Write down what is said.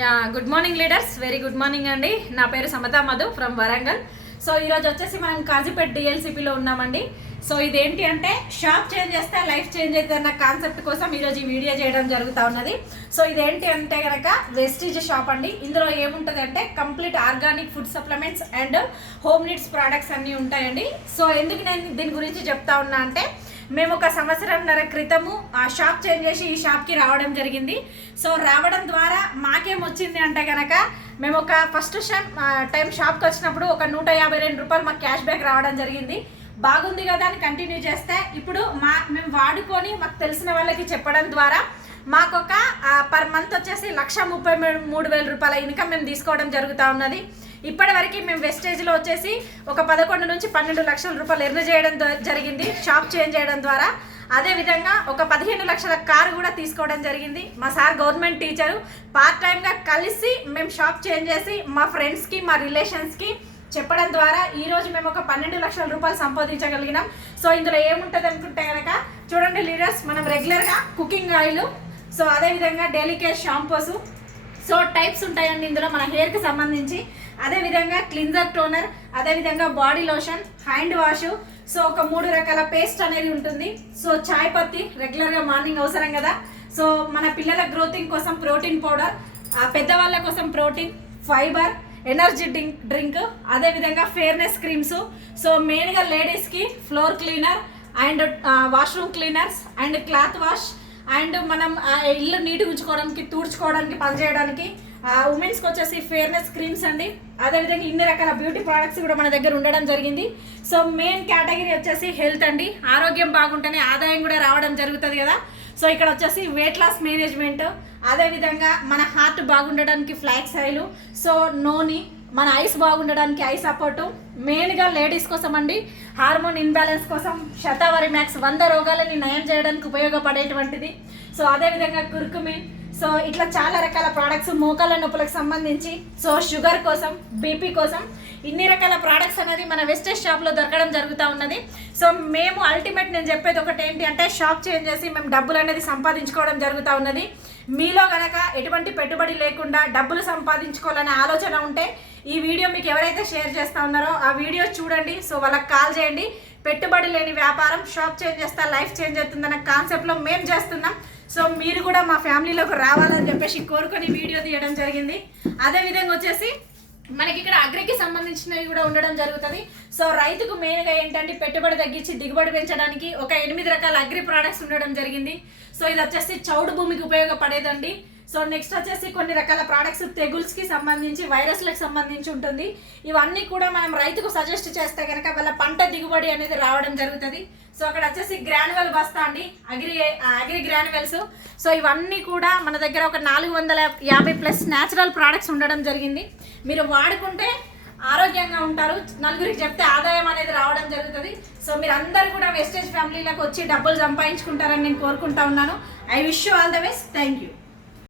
Yeah good morning leaders, very good morning అండి. నా పేరు సమతా మధు ఫ్రమ్ వరంగల్. సో ఈరోజు వచ్చేసి మనం కాజీపేట్ డిఎల్సిపిలో ఉన్నామండి. సో ఇదేంటి అంటే షాప్ చేంజ్ చేస్తే లైఫ్ చేంజ్ అవుతుంది అన్న కాన్సెప్ట్ కోసం ఈరోజు ఈ వీడియో చేయడం జరుగుతూ ఉన్నది. సో ఇదేంటి అంటే కనుక వెస్టీజ్ షాప్ అండి. ఇందులో ఏముంటుంది అంటే complete organic food supplements and home needs products అన్నీ ఉంటాయండి. సో ఎందుకు నేను దీని గురించి చెప్తా ఉన్నా అంటే మేము ఒక సంవత్సరంన్నర క్రితము ఆ షాప్ చేంజ్ చేసి ఈ షాప్కి రావడం జరిగింది. సో రావడం ద్వారా మాకేమొచ్చింది అంటే కనుక మేము ఒక ఫస్ట్ టైం షాప్కి వచ్చినప్పుడు ఒక 152 రూపాయలు మాకు క్యాష్ బ్యాక్ రావడం జరిగింది. బాగుంది కదా అని కంటిన్యూ చేస్తే ఇప్పుడు మేము వాడుకొని మాకు తెలిసిన వాళ్ళకి చెప్పడం ద్వారా మాకు ఒక పర్ మంత్ వచ్చేసి 1,33,000 రూపాయల ఇన్కమ్ మేము తీసుకోవడం జరుగుతూ ఉన్నది. ఇప్పటి వరకు మేము వెస్టేజ్లో వచ్చేసి ఒక 11 నుంచి 12 లక్షల రూపాయలు ఎర్న్ చేయడం జరిగింది షాప్ చేంజ్ చేయడం ద్వారా. అదేవిధంగా ఒక 15 లక్షల కారు కూడా తీసుకోవడం జరిగింది. మా సార్ గవర్నమెంట్ టీచరు. పార్ట్ టైంగా కలిసి మేము షాప్ చేంజ్ చేసి మా ఫ్రెండ్స్కి మా రిలేషన్స్కి చెప్పడం ద్వారా ఈరోజు మేము ఒక 12 లక్షల రూపాయలు సంపాదించగలిగినాం. సో ఇందులో ఏముంటుంది అనుకుంటే కనుక చూడండి లీడర్స్, మనం రెగ్యులర్గా కుకింగ్ ఆయిల్, సో అదేవిధంగా daily care shampoos, so types ఉంటాయండి ఇందులో మన హెయిర్కి సంబంధించి. అదేవిధంగా క్లిన్జర్ టోనర్, అదేవిధంగా body lotion, hand wash, so ఒక 3 రకాల పేస్ట్ అనేది ఉంటుంది. సో చాయ్ పత్తి రెగ్యులర్గా మార్నింగ్ అవసరం కదా. సో మన పిల్లల గ్రోతింగ్ కోసం ప్రోటీన్ పౌడర్, పెద్దవాళ్ళ కోసం ప్రోటీన్, ఫైబర్, ఎనర్జీ డ్రింక్, అదేవిధంగా ఫెయిర్నెస్ క్రీమ్స్. సో మెయిన్గా లేడీస్కి floor cleaner and washroom cleaners and cloth wash and మనం ఇల్లు నీట్గా ఉంచుకోవడానికి, తుడుచుకోవడానికి, పనిచేయడానికి. ఉమెన్స్కి వచ్చేసి ఫెయిర్నెస్ క్రీమ్స్ అండి. అదేవిధంగా ఇన్ని రకాల బ్యూటీ ప్రోడక్ట్స్ కూడా మన దగ్గర ఉండడం జరిగింది. సో మెయిన్ కేటగిరీ వచ్చేసి హెల్త్ అండి. ఆరోగ్యం బాగుంటేనే ఆదాయం కూడా రావడం జరుగుతుంది కదా. సో ఇక్కడ వచ్చేసి వెయిట్ లాస్ మేనేజ్మెంట్, అదేవిధంగా మన హార్ట్ బాగుండడానికి ఫ్లాక్స్ ఆయిల్, సో నూనె, మన ఐస్ బాగుండడానికి ఐ సపోర్టు, మెయిన్గా లేడీస్ కోసం అండి హార్మోన్ ఇన్బ్యాలెన్స్ కోసం శతావరి మ్యాక్స్ 100 రోగాలని నయం చేయడానికి ఉపయోగపడేటువంటిది. సో అదేవిధంగా కుర్కుమిన్, సో ఇట్లా చాలా రకాల ప్రోడక్ట్స్ మోకాళ్ళ నొప్పులకు సంబంధించి, సో షుగర్ కోసం, బీపీ కోసం ఇన్ని రకాల ప్రోడక్ట్స్ అనేది మన వెస్టేజ్ షాప్లో దొరకడం జరుగుతూ ఉన్నది. సో మేము అల్టిమేట్ నేను చెప్పేది ఒకటి ఏంటి అంటే షాప్ చేంజ్ చేసి మేము డబ్బులు అనేది సంపాదించుకోవడం జరుగుతూ ఉన్నది. మీలో కనుక ఎటువంటి పెట్టుబడి లేకుండా డబ్బులు సంపాదించుకోవాలనే ఆలోచన ఉంటే ఈ వీడియో మీకు ఎవరైతే షేర్ చేస్తూ ఉన్నారో ఆ వీడియో చూడండి. సో వాళ్ళకి కాల్ చేయండి. పెట్టుబడి లేని వ్యాపారం షాప్ చేంజ్ చేస్తా లైఫ్ చేంజ్ అవుతుందన్న కాన్సెప్ట్లో మేము చేస్తున్నాం. సో మీరు కూడా మా ఫ్యామిలీలోకి రావాలని చెప్పేసి కోరుకొని వీడియో తీయడం జరిగింది. అదేవిధంగా వచ్చేసి మనకి ఇక్కడ అగ్రికి సంబంధించినవి కూడా ఉండడం జరుగుతుంది. సో రైతుకు మెయిన్గా ఏంటంటే పెట్టుబడి తగ్గించి దిగుబడి పెంచడానికి ఒక 8 రకాల అగ్రి ప్రోడక్ట్స్ ఉండడం జరిగింది. సో ఇది వచ్చేసి చౌడు భూమికి ఉపయోగపడేదండి. సో నెక్స్ట్ వచ్చేసి కొన్ని రకాల ప్రోడక్ట్స్ తెగుల్స్కి సంబంధించి, వైరస్లకు సంబంధించి ఉంటుంది. ఇవన్నీ కూడా మనం రైతుకు సజెస్ట్ చేస్తే కనుక వాళ్ళ పంట దిగుబడి అనేది రావడం జరుగుతుంది. సో అక్కడ వచ్చేసి గ్రాన్యువల్ బస్తా అండి, అగ్రి గ్రాన్యువల్స్. సో ఇవన్నీ కూడా మన దగ్గర ఒక 450+ న్యాచురల్ ప్రోడక్ట్స్ ఉండడం జరిగింది. మీరు వాడుకుంటే ఆరోగ్యంగా ఉంటారు, నలుగురికి చెప్తే ఆదాయం అనేది రావడం జరుగుతుంది. సో మీరు అందరు కూడా వెస్టేజ్ ఫ్యామిలీలకు వచ్చి డబ్బులు సంపాదించుకుంటారని నేను కోరుకుంటా ఉన్నాను. I wish you all the best. Thank you.